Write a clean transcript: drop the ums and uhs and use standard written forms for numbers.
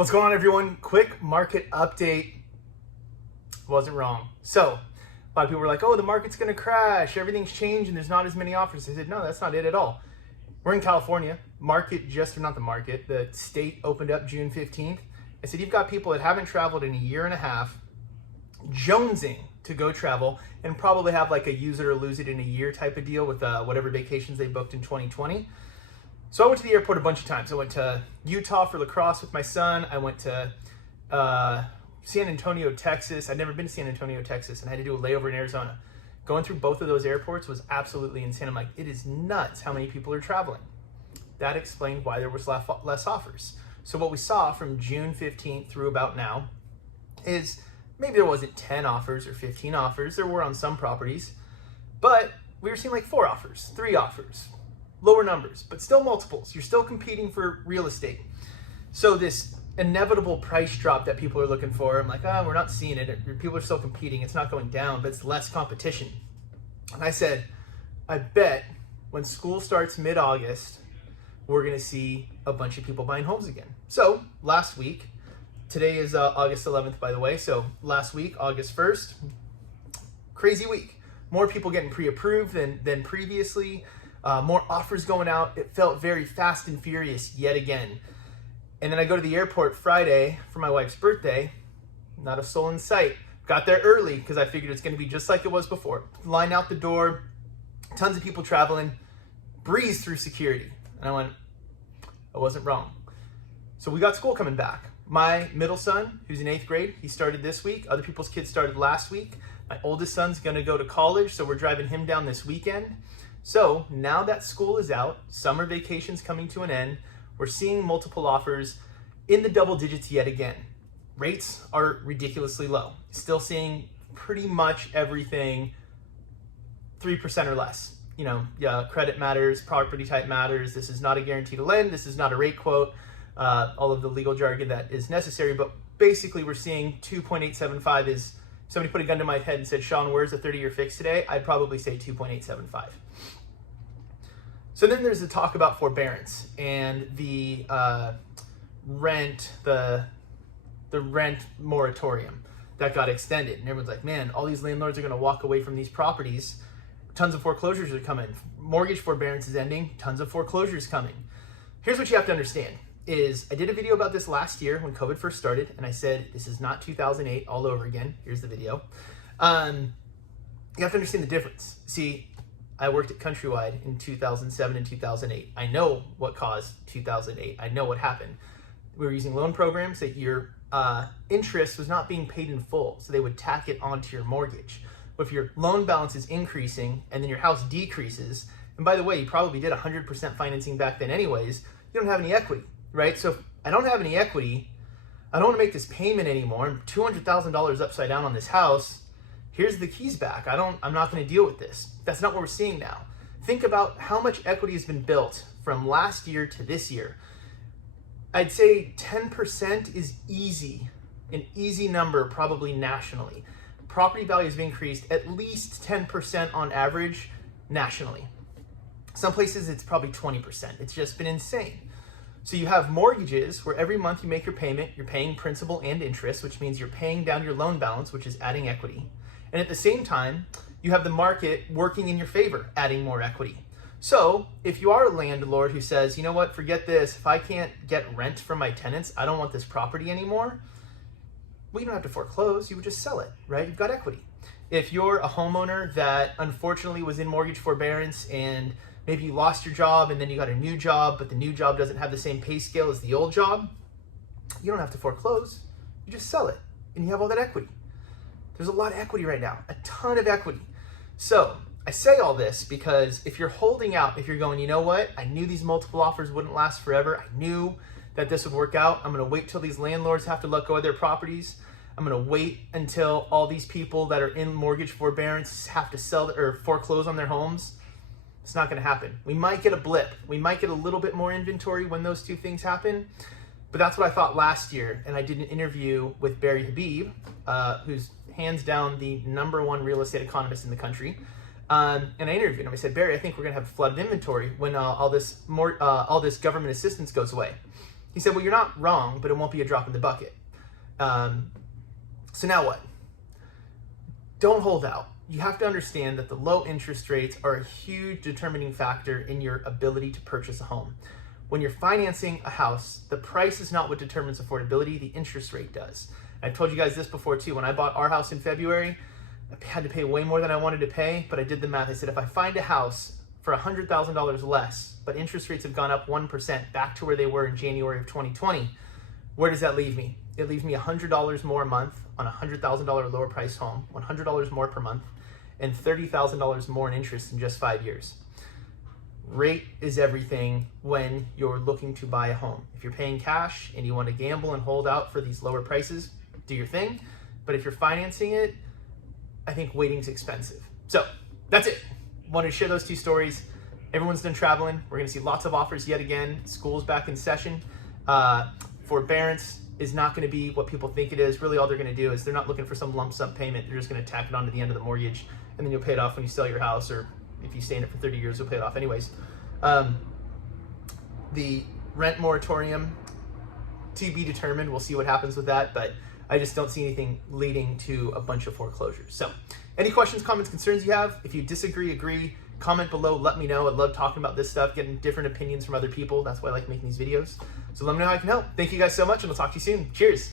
What's going on, everyone? Quick market update. Wasn't wrong. So, a lot of people were like, oh, the market's going to crash. Everything's changed and there's not as many offers. I said, no, that's not it at all. We're in California. The state opened up June 15th. I said, you've got people that haven't traveled in a year and a half, jonesing to go travel, and probably have like a use it or lose it in a year type of deal with whatever vacations they booked in 2020. So I went to the airport a bunch of times. I went to Utah for lacrosse with my son. I went to San Antonio, Texas. I'd never been to San Antonio, Texas, and I had to do a layover in Arizona. Going through both of those airports was absolutely insane. I'm like, it is nuts how many people are traveling. That explained why there was less offers. So what we saw from June 15th through about now is maybe there wasn't 10 offers or 15 offers. There were on some properties, but we were seeing like 4 offers, 3 offers, lower numbers, but still multiples. You're still competing for real estate. So this inevitable price drop that people are looking for, I'm like, we're not seeing it. People are still competing. It's not going down, but it's less competition. And I said, I bet when school starts mid-August, we're going to see a bunch of people buying homes again. So last week, today is August 11th, by the way. So last week, August 1st, crazy week. More people getting pre-approved than previously. More offers going out. It felt very fast and furious yet again. And then I go to the airport Friday for my wife's birthday. Not a soul in sight. Got there early because I figured it's going to be just like it was before. Line out the door, tons of people traveling, breeze through security. And I went, I wasn't wrong. So we got school coming back. My middle son, who's in 8th grade, he started this week. Other people's kids started last week. My oldest son's going to go to college, so we're driving him down this weekend. So now that school is out, summer vacation's coming to an end, we're seeing multiple offers in the double digits yet again. Rates are ridiculously low. Still seeing pretty much everything 3% or less. You know, yeah, credit matters, property type matters. This is not a guarantee to lend. This is not a rate quote. All of the legal jargon that is necessary, but basically we're seeing 2.875 is, somebody put a gun to my head and said, Sean, where's a 30-year fix today? I'd probably say 2.875. So then there's the talk about forbearance and the rent moratorium that got extended. And everyone's like, man, all these landlords are going to walk away from these properties. Tons of foreclosures are coming. Mortgage forbearance is ending. Tons of foreclosures coming. Here's what you have to understand is I did a video about this last year when COVID first started, and I said, this is not 2008 all over again. Here's the video. You have to understand the difference. See, I worked at Countrywide in 2007 and 2008. I know what caused 2008. I know what happened. We were using loan programs that your interest was not being paid in full, so they would tack it onto your mortgage. But if your loan balance is increasing and then your house decreases, and by the way, you probably did 100% financing back then anyways, you don't have any equity, right? So if I don't have any equity, I don't want to make this payment anymore. I'm $200,000 upside down on this house. Here's the keys back. I'm not going to deal with this. That's not what we're seeing now. Think about how much equity has been built from last year to this year. I'd say 10% is easy, an easy number probably nationally. Property values have increased at least 10% on average nationally. Some places it's probably 20%. It's just been insane. So you have mortgages where every month you make your payment, you're paying principal and interest, which means you're paying down your loan balance, which is adding equity. And at the same time, you have the market working in your favor, adding more equity. So if you are a landlord who says, you know what, forget this, if I can't get rent from my tenants, I don't want this property anymore, well, you don't have to foreclose, you would just sell it, right? You've got equity. If you're a homeowner that unfortunately was in mortgage forbearance and maybe you lost your job and then you got a new job, but the new job doesn't have the same pay scale as the old job, you don't have to foreclose, you just sell it and you have all that equity. There's a lot of equity right now, a ton of equity. So I say all this because if you're holding out, if you're going, you know what, I knew these multiple offers wouldn't last forever. I knew that this would work out. I'm going to wait till these landlords have to let go of their properties. I'm going to wait until all these people that are in mortgage forbearance have to sell or foreclose on their homes. It's not going to happen. We might get a blip. We might get a little bit more inventory when those two things happen. But that's what I thought last year. And I did an interview with Barry Habib, who's hands down the #1 real estate economist in the country. And I interviewed him. I said, Barry, I think we're going to have a flood of inventory when all this government assistance goes away. He said, well, you're not wrong, but it won't be a drop in the bucket. So now what? Don't hold out. You have to understand that the low interest rates are a huge determining factor in your ability to purchase a home. When you're financing a house, the price is not what determines affordability, the interest rate does. I've told you guys this before too. When I bought our house in February, I had to pay way more than I wanted to pay, but I did the math. I said, if I find a house for $100,000 less, but interest rates have gone up 1% back to where they were in January of 2020, where does that leave me? It leaves me $100 more a month on a $100,000 lower price home, $100 more per month, and $30,000 more in interest in just 5 years. Rate is everything when you're looking to buy a home. If you're paying cash and you want to gamble and hold out for these lower prices, do your thing. But if you're financing it, I think waiting's expensive. So that's it. Wanted to share those two stories. Everyone's done traveling. We're going to see lots of offers yet again. School's back in session. Forbearance is not going to be what people think it is. Really, all they're going to do is they're not looking for some lump sum payment. They're just going to tack it on to the end of the mortgage, and then you'll pay it off when you sell your house, or if you stay in it for 30 years, you'll pay it off anyways. The rent moratorium, to be determined. We'll see what happens with that, but I just don't see anything leading to a bunch of foreclosures. So any questions, comments, concerns you have, if you disagree, agree, comment below, let me know. I love talking about this stuff, getting different opinions from other people. That's why I like making these videos. So let me know how I can help. Thank you guys so much, and I'll talk to you soon. Cheers.